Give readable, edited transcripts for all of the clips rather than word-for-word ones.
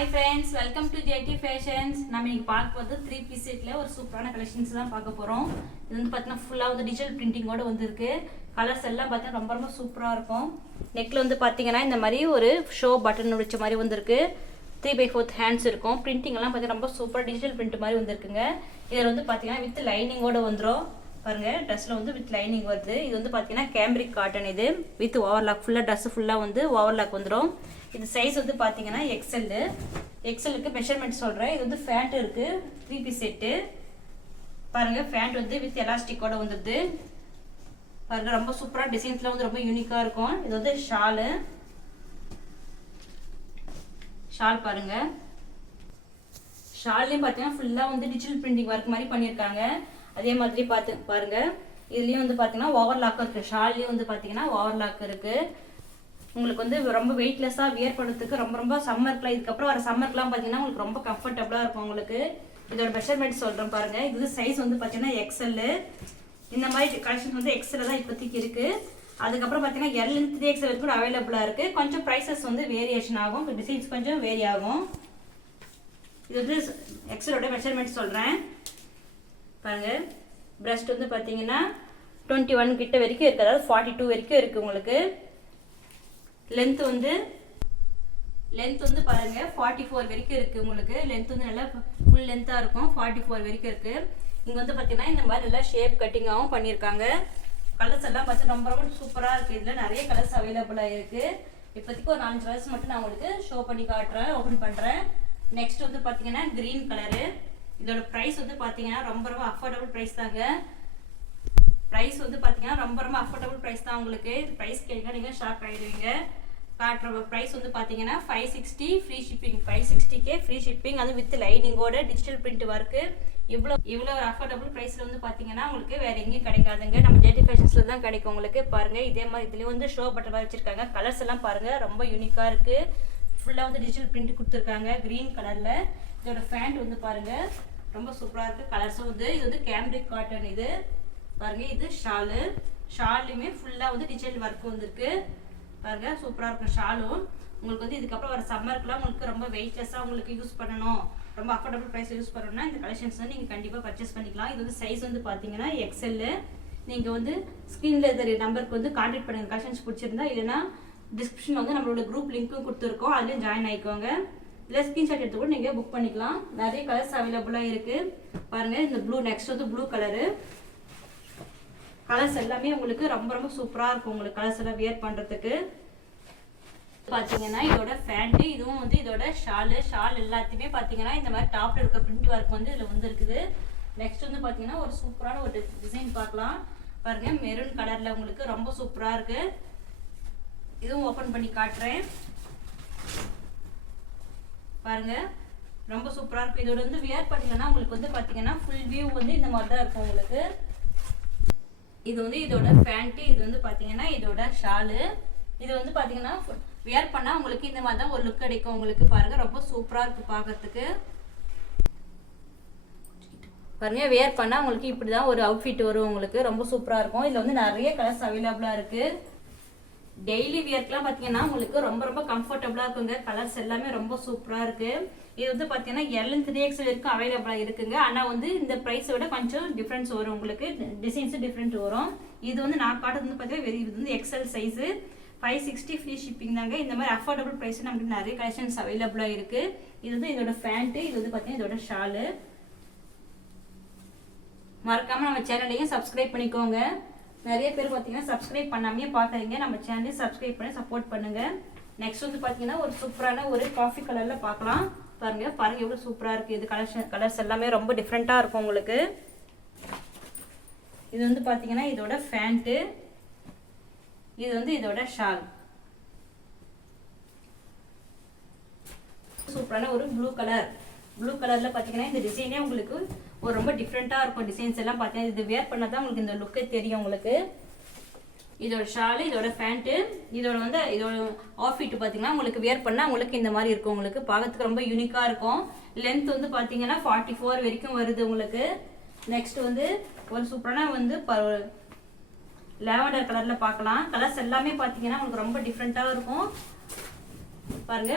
Hi friends, welcome to JT Fashions. நம்ம இன்னைக்கு பார்க்க போறது 3 piece செட்ல ஒரு சூப்பரான கலெக்ஷன்ஸ் தான் பார்க்க போறோம். இது வந்து பார்த்தீங்கன்னா ஃபுல்லா வந்து டிஜிட்டல் பிரிண்டிங்கோட வந்திருக்கு. கலர்ஸ் எல்லாம் பார்த்தீங்கன்னா ரொம்ப ரொம்ப சூப்பரா இருக்கும். நெக்ல வந்து பார்த்தீங்கன்னா இந்த மாதிரி ஒரு ஷோ பட்டன் வச்ச மாதிரி வந்திருக்கு. 3/4 ஹேண்ட்ஸ் இருக்கும். பிரிண்டிங் எல்லாம் பார்த்தீங்கன்னா ரொம்ப சூப்பரா டிஜிட்டல் பிரிண்ட் மாதிரி வந்திருக்குங்க. இதுல வந்து பார்த்தீங்கன்னா வித் லைனிங்கோட வந்துரும். பாருங்க ட்ரெஸ்ல வந்து வித் லைனிங் வருது. இது வந்து பார்த்தீங்கன்னா கேம்ரிக் காட்டன் இது வித் ஓவர்லாக் ஃபுல்லா ட்ரெஸ் ஃபுல்லா வந்து ஓவர்லாக் வந்துரும். இது சைஸ் வந்து பார்த்தீங்கன்னா எக்ஸலுக்கு மெஷர்மெண்ட் சொல்கிறேன். இது வந்து ஃபேண்ட் இருக்கு 3 பீஸ் செட்டு. பாருங்க ஃபேண்ட் வந்து வித் எலாஸ்டிக்கோட வந்துடுது. பாருங்க ரொம்ப சூப்பராக டிசைன்ஸ்லாம் வந்து ரொம்ப யூனிக்காக இருக்கும். இது வந்து ஷால் பாருங்க. ஷால்லையும் பார்த்தீங்கன்னா ஃபுல்லாக வந்து டிஜிட்டல் பிரிண்டிங் ஒர்க் மாதிரி பண்ணியிருக்காங்க. அதே மாதிரி பாருங்க இதுலேயும் வந்து பார்த்தீங்கன்னா ஓவர்லாக் இருக்குது. ஷால்லையும் வந்து பார்த்தீங்கன்னா ஓவர்லாக் இருக்குது. உங்களுக்கு வந்து ரொம்ப வெயிட்லெஸ்ஸாக வியர் பண்ணுறதுக்கு ரொம்ப ரொம்ப சம்மர்க்குலாம் இதுக்கப்புறம் வர சம்மர்க்குலாம் பார்த்தீங்கன்னா உங்களுக்கு ரொம்ப கம்ஃபர்டபுளாக இருக்கும். உங்களுக்கு இதோட மெஷர்மெண்ட் சொல்கிறேன் பாருங்கள். இது சைஸ் வந்து பார்த்தீங்கன்னா எக்ஸ்எல். இந்த மாதிரி கலெக்ஷன் வந்து எக்ஸ்எல் தான் இப்போதைக்கு இருக்குது. அதுக்கப்புறம் பார்த்தீங்கன்னா எல் 3XL வரைக்கும் அவைலபிளாக இருக்குது. கொஞ்சம் ப்ரைஸஸ் வந்து வேரியேஷன் ஆகும், டிசைன்ஸ் கொஞ்சம் வேரி ஆகும். இது வந்து எக்ஸ்எலோட மெஷர்மெண்ட் சொல்கிறேன் பாருங்கள். பிரஸ்ட் வந்து பார்த்தீங்கன்னா 21 கிட்ட வரைக்கும் இருக்குது, அதாவது 42 வரைக்கும் இருக்குது உங்களுக்கு. லென்த் வந்து பாருங்க 44 வரைக்கும் இருக்கு உங்களுக்கு. லென்த் வந்து நல்லா ஃபுல் லென்த்தா இருக்கும். 44 வரைக்கும் இருக்கு. இங்க வந்து பாத்தீங்கன்னா இந்த மாதிரி நல்லா ஷேப் கட்டிங்காவும் பண்ணிருக்காங்க. கலர்ஸ் எல்லாம் பார்த்து ரொம்ப ரொம்ப சூப்பரா இருக்கு. இதுல நிறைய கலர்ஸ் அவைலபிளா இருக்கு. இப்போதைக்கு ஒரு 4 கலர்ஸ் மட்டும் நான் உங்களுக்கு ஷோ பண்ணி காட்டுறேன், ஓபன் பண்றேன். நெக்ஸ்ட் வந்து பாத்தீங்கன்னா கிரீன் கலரு. இதோட பிரைஸ் வந்து பாத்தீங்கன்னா ரொம்ப ரொம்ப அஃபோர்டபுள் பிரைஸ் தாங்க. பிரைஸ் வந்து பாத்தீங்கன்னா ரொம்ப ரொம்ப அஃபோர்டபுள் பிரைஸ் தான் உங்களுக்கு. இது பிரைஸ் கேட்க நீங்க ஷாக் ஆயிடுவீங்க. காட்டுற பிரைஸ் வந்து பாத்தீங்கன்னா 560 free shipping. 560K free shipping, அது வித் லைனிங்கோட டிஜிட்டல் பிரிண்ட் ஒர்க்கு. இவ்வளோ ஒரு அஃபோர்டபுள் ப்ரைஸில் வந்து பார்த்தீங்கன்னா உங்களுக்கு வேற எங்கேயும் கிடைக்காதுங்க. நம்ம ஜேடி ஃபேஷன்ஸில் தான் கிடைக்கும் உங்களுக்கு. பாருங்கள் இதே மாதிரி இதுலேயும் வந்து ஷோ பட்டன் மாதிரி வச்சிருக்காங்க. கலர்ஸ் எல்லாம் பாருங்கள் ரொம்ப யூனிக்காக இருக்குது. ஃபுல்லாக வந்து டிஜிட்டல் பிரிண்ட் கொடுத்துருக்காங்க க்ரீன் கலரில். இதோட ஃபேண்ட் வந்து பாருங்கள் ரொம்ப சூப்பராக இருக்குது. கலர்ஸும் வந்து இது வந்து கேம்ரிக் காட்டன். இது பாருங்கள் இது ஷாலுமே ஃபுல்லாக வந்து டிஜிட்டல் ஒர்க் வந்துருக்கு. பாருங்க சூப்பராக இருக்கும் ஷாலும். உங்களுக்கு வந்து இதுக்கப்புறம் வர சம்மருக்குலாம் உங்களுக்கு ரொம்ப வெயிட்லெஸ்ஸாக உங்களுக்கு யூஸ் பண்ணணும், ரொம்ப அஃபோர்டபுள் ப்ரைஸ் யூஸ் பண்ணணும்னா இந்த கலெக்ஷன்ஸ் வந்து நீங்கள் கண்டிப்பாக பர்ச்சேஸ் பண்ணிக்கலாம். இது வந்து சைஸ் வந்து பார்த்தீங்கன்னா எக்ஸ்எல். நீங்கள் வந்து ஸ்க்ரீனில் தெரிய நம்பருக்கு வந்து கான்டாக்ட் பண்ணுங்க. கலெக்ஷன்ஸ் பிடிச்சிருந்தா, இல்லைன்னா டிஸ்கிரிப்ஷன் வந்து நம்மளோட குரூப் லிங்க்கும் கொடுத்துருக்கோம், அதுலேயும் ஜாயின் ஆகிக்கோங்க. இல்லை ஸ்க்ரீன்ஷாட் எடுத்து கூட நீங்கள் புக் பண்ணிக்கலாம். நிறைய கலர்ஸ் அவைலபிளாக இருக்குது. பாருங்கள் இந்த ப்ளூ, நெக்ஸ்ட் வந்து ப்ளூ கலரு. கலர்ஸ் எல்லாமே உங்களுக்கு ரொம்ப ரொம்ப சூப்பராக இருக்கும். உங்களுக்கு கலர்ஸ் எல்லாம் வியர் பண்ணுறதுக்கு பார்த்தீங்கன்னா இதோட ஃபேண்ட்டு, இதுவும் வந்து இதோட ஷால் எல்லாத்தையுமே பார்த்தீங்கன்னா இந்த மாதிரி டாப்ல இருக்க பிரிண்ட் ஒர்க் வந்து இதில் வந்து இருக்குது. நெக்ஸ்ட் வந்து பார்த்தீங்கன்னா ஒரு சூப்பரான ஒரு டிசைன் பார்க்கலாம். பாருங்க மெரூன் கலரில் உங்களுக்கு ரொம்ப சூப்பராக இருக்கு. இதுவும் ஓப்பன் பண்ணி காட்டுறேன் பாருங்க ரொம்ப சூப்பராக இருக்கு. இதோட வந்து வியர் பண்ணீங்கன்னா உங்களுக்கு வந்து பார்த்தீங்கன்னா ஃபுல் வியூ வந்து இந்த மாதிரி தான் இருக்கும் உங்களுக்கு. இது வந்து இதோட ஃபேண்ட்டு, இது வந்து பார்த்தீங்கன்னா இதோட ஷாலு. இது வந்து பார்த்தீங்கன்னா வியர் பண்ணால் உங்களுக்கு இந்த மாதிரி தான் ஒரு லுக் கிடைக்கும் உங்களுக்கு. பாருங்க ரொம்ப சூப்பராக இருக்கு பார்க்கறதுக்கு. பாருங்க வியர் பண்ணால் உங்களுக்கு இப்படி தான் ஒரு அவுட்ஃபிட் வரும் உங்களுக்கு. ரொம்ப சூப்பராக இருக்கும். இதில் வந்து நிறைய கலர்ஸ் அவைலபிளாக இருக்கு. டெய்லி வியர்க்கெலாம் பார்த்தீங்கன்னா உங்களுக்கு ரொம்ப ரொம்ப கம்ஃபர்டபுளாக இருக்குங்க. கலர்ஸ் எல்லாமே ரொம்ப சூப்பராக இருக்கு. இது வந்து பார்த்தீங்கன்னா எல் 3XL வரைக்கும் அவைலபிளாக இருக்குங்க. ஆனால் வந்து இந்த ப்ரைஸை விட கொஞ்சம் டிஃப்ரென்ஸ் வரும் உங்களுக்கு. டிசைன்ஸு டிஃப்ரெண்ட் வரும். இது வந்து நான் காட்டுறது வந்து பார்த்தீங்கன்னா இது வந்து எக்ஸ்எல் சைஸு. 560 ஃப்ரீ ஷிப்பிங் தாங்க. இந்த மாதிரி அஃபோர்டபுள் ப்ரைஸ் நமக்கு நிறைய கலெக்ஷன்ஸ் அவைலபிளாக இருக்குது. இது வந்து இதோட ஃபேண்ட்டு, இது வந்து பார்த்தீங்கன்னா இதோட ஷாலு. மறக்காமல் நம்ம சேனலையும் சப்ஸ்கிரைப் பண்ணிக்கோங்க. நிறைய பேர் பார்த்தீங்கன்னா சப்ஸ்கிரைப் பண்ணாமே பார்க்குறீங்க. நம்ம சேனலையும் சப்ஸ்கிரைப் பண்ணி சப்போர்ட் பண்ணுங்கள். நெக்ஸ்ட் வந்து பார்த்தீங்கன்னா ஒரு சூப்பரான ஒரு காஃபி கலரில் பார்க்கலாம். பாருங்க எவ்வளோ சூப்பராக இருக்குது. இது கலர்ஸ் எல்லாமே ரொம்ப டிஃப்ரெண்ட்டாக இருக்கும் உங்களுக்கு. இது வந்து பார்த்தீங்கன்னா இதோட ஃபேண்ட்டு, இது வந்து இதோட ஷால். சூப்பரான ஒரு ப்ளூ கலரில் பார்த்தீங்கன்னா இந்த டிசைனே உங்களுக்கு ஒரு ரொம்ப டிஃப்ரெண்ட்டாக இருக்கும். டிசைன்ஸ் எல்லாம் பார்த்தீங்கன்னா இது வேர் பண்ணால் தான் உங்களுக்கு இந்த லுக்கே தெரியும் உங்களுக்கு. இதோட ஷாலு, இதோட ஃபேண்ட்டு, இதோட வந்து இதோட ஆஃப்ஃபிட் பார்த்தீங்கன்னா உங்களுக்கு வியர் பண்ணால் உங்களுக்கு இந்த மாதிரி இருக்கும். உங்களுக்கு பார்க்கறதுக்கு ரொம்ப யூனிக்காக இருக்கும். லென்த் வந்து பார்த்தீங்கன்னா 44 வரைக்கும் வருது உங்களுக்கு. நெக்ஸ்ட் வந்து ஒரு சூப்பரான வந்து லாவெண்டர் கலரில் பார்க்கலாம். கலர்ஸ் எல்லாமே பார்த்தீங்கன்னா உங்களுக்கு ரொம்ப டிஃப்ரெண்ட்டாக இருக்கும். பாருங்க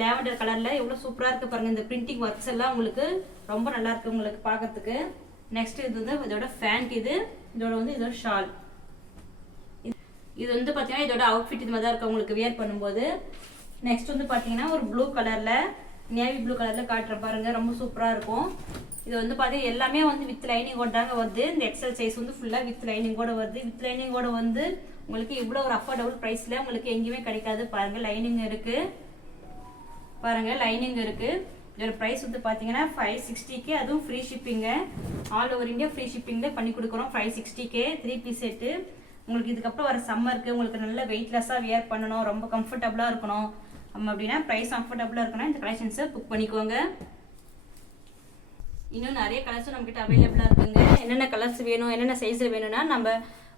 லேவண்டர் கலரில் எவ்வளோ சூப்பராக இருக்குது பாருங்கள். இந்த பிரிண்டிங் ஒர்க்ஸ் எல்லாம் உங்களுக்கு ரொம்ப நல்லா இருக்குது உங்களுக்கு பார்க்கறதுக்கு. நெக்ஸ்ட் இது வந்து இதோட ஃபேண்ட், இதோட வந்து இதோட ஷால். இது வந்து பார்த்தீங்கன்னா இதோட அவுட்ஃபிட் இது மாதிரி தான் இருக்கும் உங்களுக்கு வியர் பண்ணும்போது. நெக்ஸ்ட் வந்து பார்த்தீங்கன்னா ஒரு ப்ளூ கலரில், நேவி ப்ளூ கலரில் காட்டுற பாருங்கள், ரொம்ப சூப்பராக இருக்கும். இது வந்து பார்த்தீங்கன்னா எல்லாமே வந்து வித் லைனிங்கோட தாங்க வருது. இந்த எக்ஸல் சைஸ் வந்து ஃபுல்லாக வித் லைனிங்கோட வருது. வித் லைனிங்கோட வந்து உங்களுக்கு இவ்வளோ ஒரு அஃபோர்டபுள் ப்ரைஸில் உங்களுக்கு எங்கேயுமே கிடைக்காது. பாருங்கள் லைனிங் இருக்குது, பாருங்கள் லைனிங் இருக்குது. இதோட ப்ரைஸ் வந்து பார்த்தீங்கன்னா 560K, அதுவும் ஃப்ரீ ஷிப்பிங்க. ஆல் ஓவர் இந்தியா ஃப்ரீ ஷிப்பிங்கில் பண்ணி கொடுக்குறோம். 560K 3 piece set. உங்களுக்கு இதுக்கப்புறம் வர சம்மருக்கு உங்களுக்கு நல்ல வெயிட்லெஸ்ஸாக வியர் பண்ணணும், ரொம்ப கம்ஃபர்டபுளாக இருக்கணும் அப்படின்னா, ப்ரைஸ் கம்ஃபர்டபுளாக இருக்கணும், இந்த கலெக்ஷன்ஸை புக் பண்ணிக்கோங்க. இன்னும் நிறைய கலர்ஸும் நம்மக்கிட்ட அவைலபிளாக இருக்குங்க. என்னென்ன கலர்ஸ் வேணும், என்னென்ன சைஸில் வேணும்னா நம்ம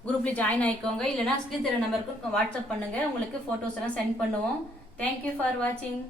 குரூப்லேயே ஜாயின் ஆகிக்கோங்க. இல்லைனா ஸ்க்ரீன் தெரிய நம்பருக்கு வாட்ஸ்அப் பண்ணுங்கள், உங்களுக்கு ஃபோட்டோஸ் எல்லாம் சென்ட் பண்ணுவோம். தேங்க்யூ ஃபார் வாட்சிங்.